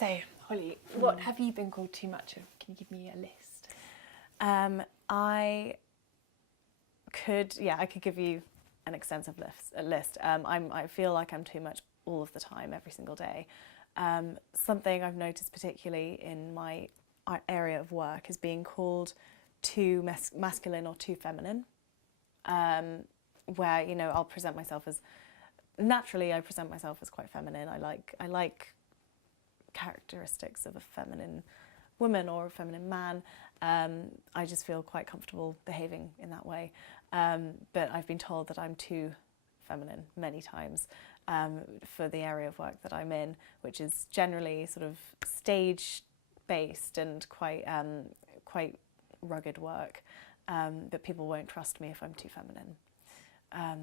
So, Holly, what have you been called too much of? Can you give me a list? I could give you an extensive list. I feel like I'm too much all of the time, every single day. Something I've noticed particularly in my area of work is being called too masculine or too feminine, where, you know, I'll present myself as, naturally I present myself as quite feminine. I like characteristics of a feminine woman or a feminine man. I just feel quite comfortable behaving in that way. But I've been told that I'm too feminine many times for the area of work that I'm in, which is generally sort of stage-based and quite rugged work. But people won't trust me if I'm too feminine.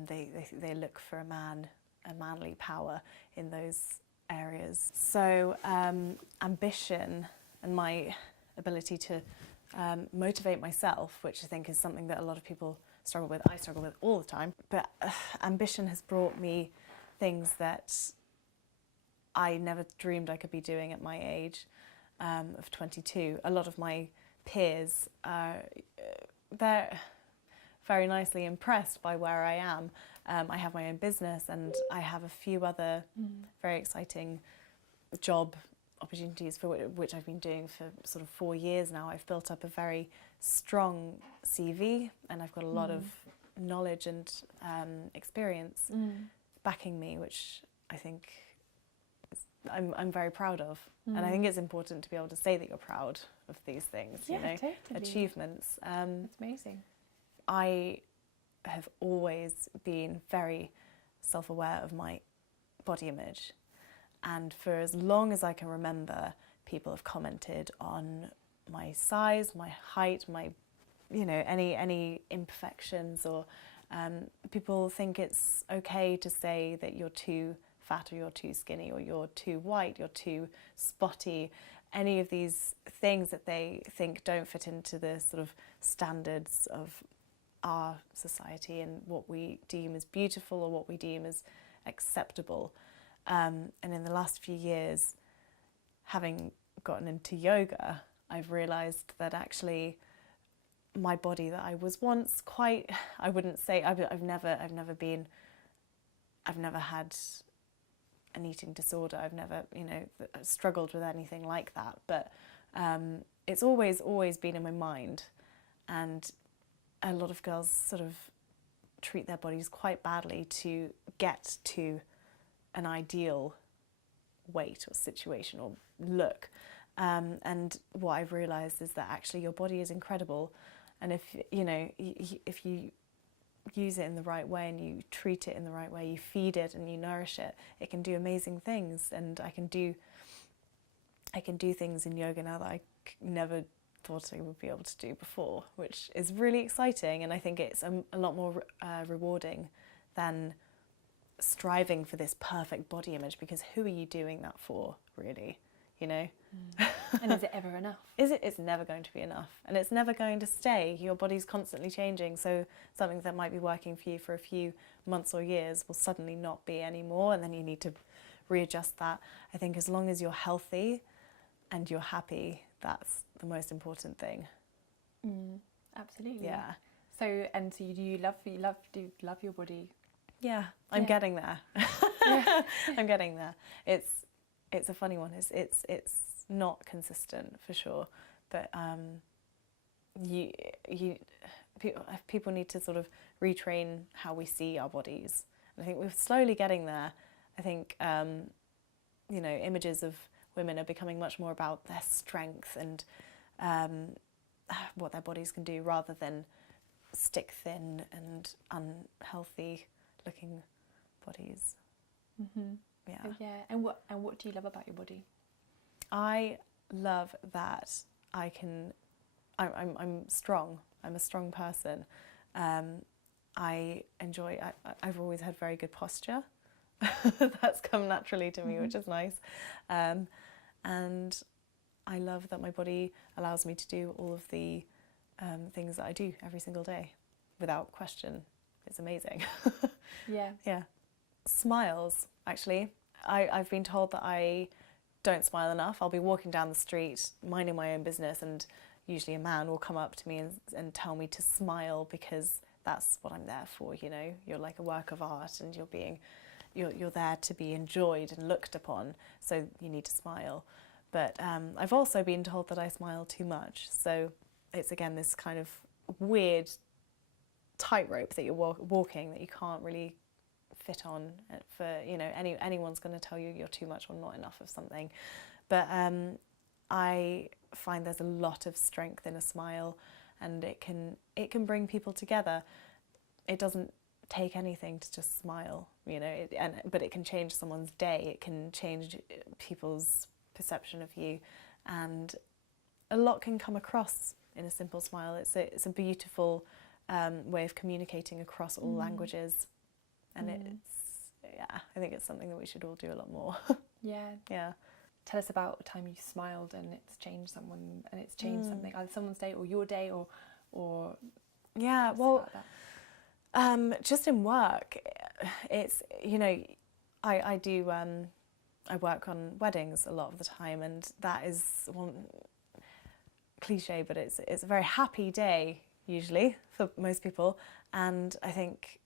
They look for a manly power in those areas. So ambition and my ability to motivate myself, which I think is something that a lot of people struggle with. I struggle with all the time. But ambition has brought me things that I never dreamed I could be doing at my age of 22. A lot of my peers, they're very nicely impressed by where I am. I have my own business and I have a few other very exciting job opportunities for which I've been doing for sort of 4 years now. I've built up a very strong CV and I've got a lot of knowledge and experience backing me, which I think I'm very proud of. And I think it's important to be able to say that you're proud of these things, you know, totally. achievements. That's amazing. I have always been very self-aware of my body image, and for as long as I can remember, people have commented on my size, my height, my, you know, any imperfections, or people think it's okay to say that you're too fat or you're too skinny or you're too white, you're too spotty. Any of these things that they think don't fit into the sort of standards of our society and what we deem as beautiful or what we deem as acceptable. And in the last few years, having gotten into yoga, I've realised that actually my body that I was once quite, I wouldn't say, I've never had an eating disorder. I've never, you know, struggled with anything like that. But it's always been in my mind. And a lot of girls sort of treat their bodies quite badly to get to an ideal weight or situation or look. And what I've realised is that actually your body is incredible. And if, you know, if you use it in the right way and you treat it in the right way, you feed it and you nourish it, it can do amazing things. And I can do things in yoga now that I never thought I would be able to do before, which is really exciting. And I think it's a lot more rewarding than striving for this perfect body image, because who are you doing that for, really? You know? And is it ever enough? It's never going to be enough, and it's never going to stay. Your body's constantly changing, so something that might be working for you for a few months or years will suddenly not be anymore, and then you need to readjust that. I think as long as you're healthy and you're happy, that's the most important thing. Absolutely. Yeah. So do you love your body? Yeah, I'm getting there. Yeah. I'm getting there. It's a funny one. It's not consistent for sure, but people need to sort of retrain how we see our bodies. And I think we're slowly getting there. I think you know, images of women are becoming much more about their strength and what their bodies can do, rather than stick thin and unhealthy looking bodies. Yeah. And what do you love about your body? I love that I'm strong. I'm a strong person. I've always had very good posture. That's come naturally to me, which is nice. And I love that my body allows me to do all of the things that I do every single day without question. It's amazing. Yeah. Smiles, actually. I've been told that I don't smile enough. I'll be walking down the street, minding my own business, and usually a man will come up to me and tell me to smile because that's what I'm there for, you know. You're like a work of art and you're there to be enjoyed and looked upon, so you need to smile. But I've also been told that I smile too much, so it's again this kind of weird tightrope that you're walking that you can't really fit on for, you know, anyone's going to tell you you're too much or not enough of something. But I find there's a lot of strength in a smile, and it can bring people together. It doesn't take anything to just smile, you know, but it can change someone's day. It can change people's perception of you, and a lot can come across in a simple smile. It's a beautiful way of communicating across all languages, and I think it's something that we should all do a lot more. Yeah. Tell us about a time you smiled and it's changed someone, and it's changed something, either someone's day or your day, or yeah. Well, just in work, it's, you know, I do I work on weddings a lot of the time, and that is one cliche, but it's a very happy day usually for most people, and I think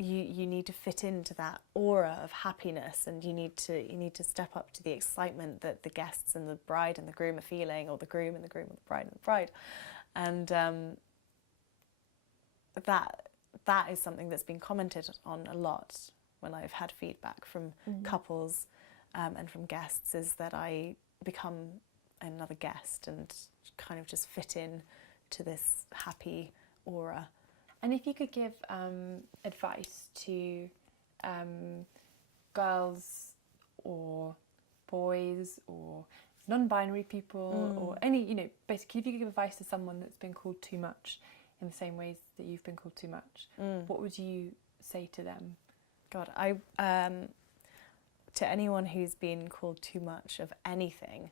you need to fit into that aura of happiness, and you need to step up to the excitement that the guests and the bride and the groom are feeling, or the groom and the bride and the bride, and that is something that's been commented on a lot when I've had feedback from couples and from guests, is that I become another guest and kind of just fit in to this happy aura. And if you could give advice to girls or boys or non-binary people or any, you know, basically if you could give advice to someone that's been called too much in the same ways that you've been called too much, what would you say to them? God, to anyone who's been called too much of anything,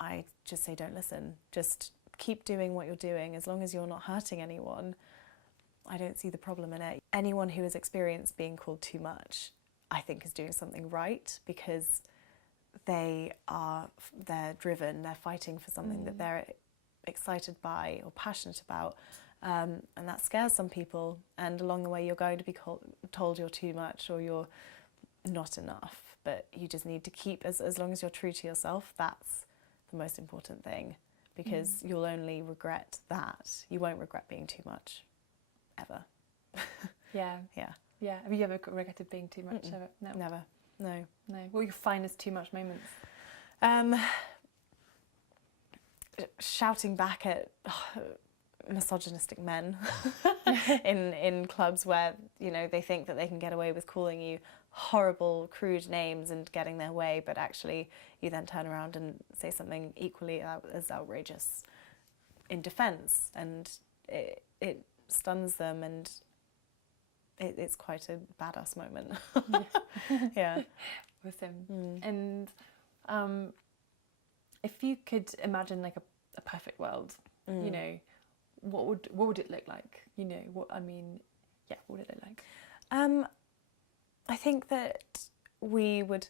I just say don't listen. Just keep doing what you're doing. As long as you're not hurting anyone, I don't see the problem in it. Anyone who has experienced being called too much, I think, is doing something right, because they're driven, they're fighting for something that they're excited by or passionate about, and that scares some people, and along the way you're going to be told you're too much or you're not enough, but you just need to keep, as long as you're true to yourself, that's the most important thing, because you'll only regret that. You won't regret being too much, ever. Yeah. Have you ever regretted being too much? Ever? No. Never. No. What do you find as too much moments? Shouting back at misogynistic men in clubs where, you know, they think that they can get away with calling you horrible, crude names and getting their way, but actually you then turn around and say something equally as outrageous in defence, and it stuns them, and it's quite a badass moment. Yeah. Awesome. And if you could imagine like a perfect world, you know, what would it look like? You know, what would it look like? I think that we would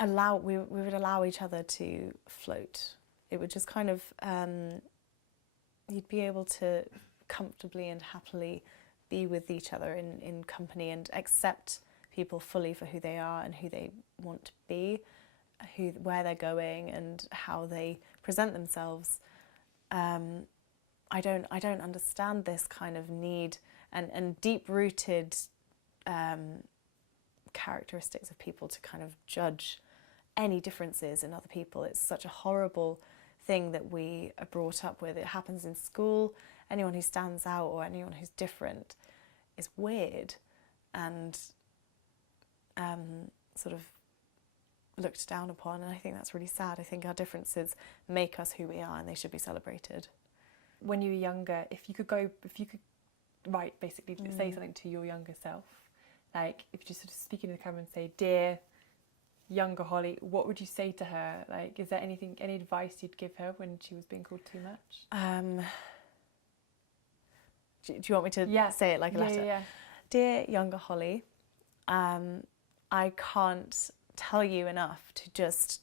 allow each other to float. It would just kind of you'd be able to comfortably and happily be with each other in company, and accept people fully for who they are and who they want to be, where they're going and how they present themselves. I don't understand this kind of need and deep-rooted characteristics of people to kind of judge any differences in other people. It's such a horrible thing that we are brought up with. It happens in school. Anyone who stands out or anyone who's different is weird and sort of looked down upon, and I think that's really sad. I think our differences make us who we are, and they should be celebrated. When you were younger, if you could write, basically say something to your younger self, like if you just sort of speak into the camera and say, "Dear younger Holly," what would you say to her? Like, is there any advice you'd give her when she was being called too much? Do you want me to say it like a letter? Yeah. Dear younger Holly, I can't tell you enough to just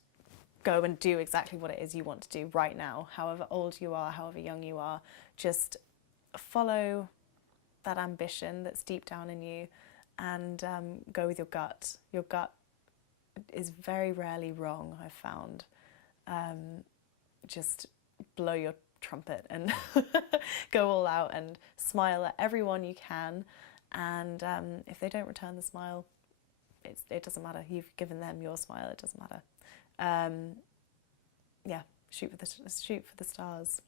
go and do exactly what it is you want to do right now, however old you are, however young you are. Just follow that ambition that's deep down in you, and go with your gut. Your gut is very rarely wrong, I've found. Just blow your trumpet and go all out and smile at everyone you can. And if they don't return the smile, it doesn't matter. You've given them your smile. It doesn't matter. Yeah, shoot for the stars.